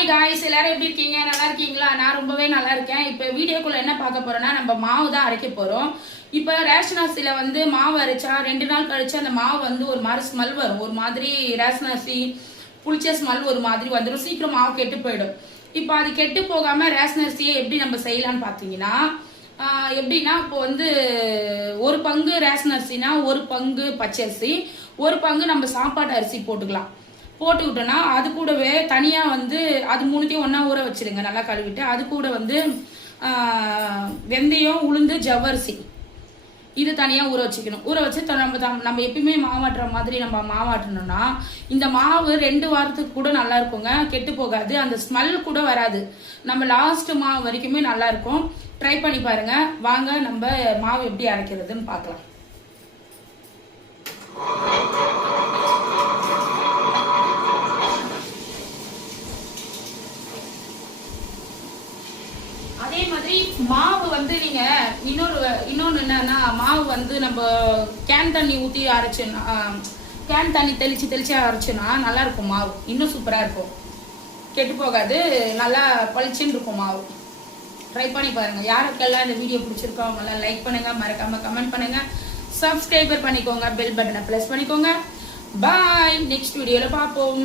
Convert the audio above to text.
Hi guys, எல்லாரும் எப்படி இருக்கீங்க? நல்லா இருக்கீங்களா? நான் ரொம்பவே நல்லா இருக்கேன். இப்போ வீடியோக்குள்ள என்ன பார்க்க போறோம்னா, நம்ம மாவு தான் அரைக்க போறோம். இப்போ ரேஷன் அரிசியில வந்து மாவு அரைச்சா 2 நாள் கழிச்சு அந்த மாவு வந்து ஒரு மாதிரி ஸ்மெல் வரும். ஒரு மாதிரி ரேஷன் அரிசி புளிச்ச ஸ்மெல் ஒரு மாதிரி வந்துடும். சீக்கிரம் மாவு கெட்டு போயிடும். இப்போ அது கெட்டு போகாம ரேஷன் அரிசியை எப்படி நம்ம செய்யலாம்னு பார்த்தீங்கன்னா, எப்படின்னா இப்போ வந்து ஒரு பங்கு ரேஷன் அரிசினா ஒரு பங்கு பச்சரிசி, ஒரு பங்கு நம்ம சாப்பாட்டு அரிசி போட்டுக்கலாம். போட்டுக்கிட்டோன்னா அது கூடவே தனியாக வந்து அது மூணுத்தையும் ஒன்றா ஊற வச்சிருங்க, நல்லா கழுவிட்டு. அது கூட வந்து வெந்தயம், உளுந்து, ஜவ்வரிசி இது தனியாக ஊற வச்சுக்கணும். ஊற வச்சு நம்ம எப்பயுமே மாவாட்டுற மாதிரி நம்ம மாவாட்டணும்னா இந்த மாவு 2 வாரத்துக்கு கூட நல்லா இருக்குங்க, கெட்டு போகாது, அந்த ஸ்மெல் கூட வராது. நம்ம லாஸ்ட் மாவு வரைக்குமே நல்லா இருக்கும். ட்ரை பண்ணி பாருங்க. வாங்க நம்ம மாவு எப்படி அரைக்கிறதுன்னு பார்க்கலாம். அதே மாதிரி மாவு வந்து நீங்க இன்னொன்னு என்னன்னா, மாவு வந்து நம்ம கேன் தண்ணி ஊற்றி அரைச்சோன்னா, கேன் தண்ணி தெளிச்சு அரைச்சோன்னா நல்லா இருக்கும். மாவு இன்னும் சூப்பரா இருக்கும், கெட்டு போகாது, நல்லா பளிச்சுன்னு இருக்கும் மாவு. ட்ரை பண்ணி பாருங்க. யாருக்கெல்லாம் இந்த வீடியோ பிடிச்சிருக்கோ அவங்கெல்லாம் லைக் பண்ணுங்க, மறக்காம கமெண்ட் பண்ணுங்க, சப்ஸ்கிரைபர் பண்ணிக்கோங்க, பெல் பட்டனை ப்ரெஸ் பண்ணிக்கோங்க. பாய், நெக்ஸ்ட் வீடியோல பார்ப்போம்.